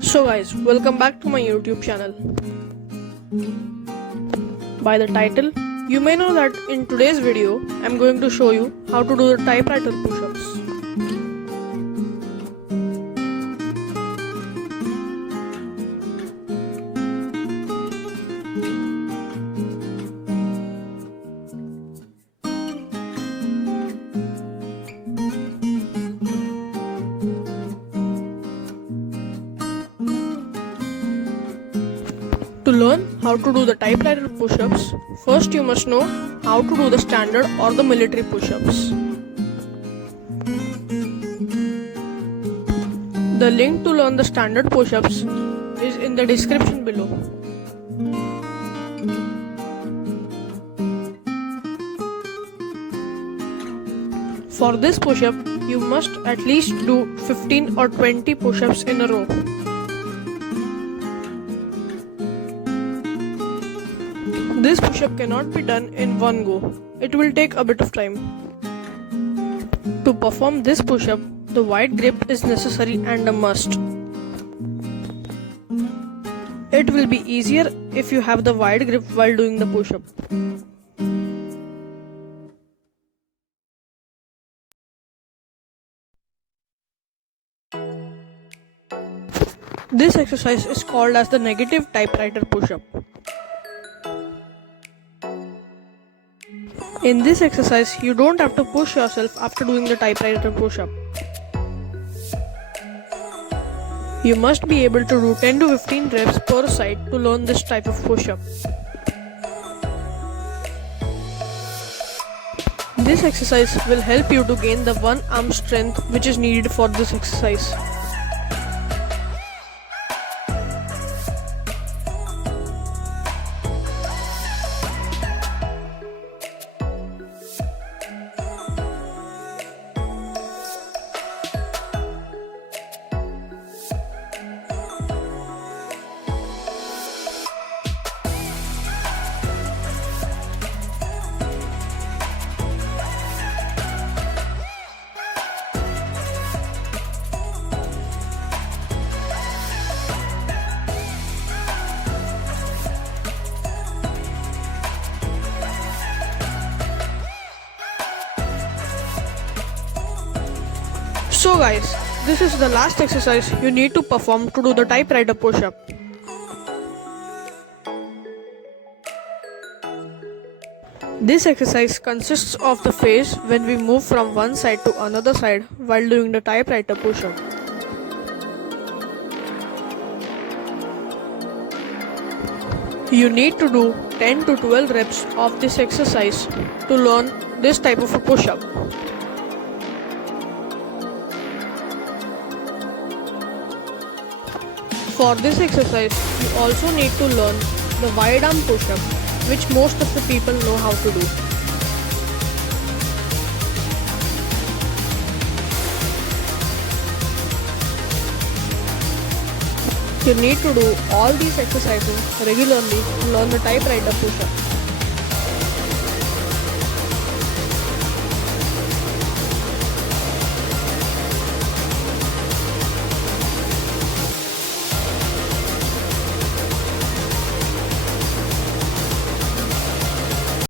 So guys, welcome back to my YouTube channel. By the title, you may know that in today's video, I'm going to show you how to do the typewriter push-ups. To learn how to do the typewriter push-ups, first you must know how to do the standard or the military push-ups. The link to learn the standard push-ups is in the description below. For this push-up, you must at least do 15 or 20 push-ups in a row. This push-up cannot be done in one go. It will take a bit of time. To perform this push-up, the wide grip is necessary and a must. It will be easier if you have the wide grip while doing the push-up. This exercise is called as the negative typewriter push-up. In this exercise, you don't have to push yourself after doing the typewriter push-up. You must be able to do 10 to 15 reps per side to learn this type of push-up. This exercise will help you to gain the one arm strength which is needed for this exercise. So guys, this is the last exercise you need to perform to do the typewriter push-up. This exercise consists of the phase when we move from one side to another side while doing the typewriter push-up. You need to do 10 to 12 reps of this exercise to learn this type of a push-up. For this exercise, you also need to learn the wide arm push-up, which most of the people know how to do. You need to do all these exercises regularly to learn the typewriter push-up.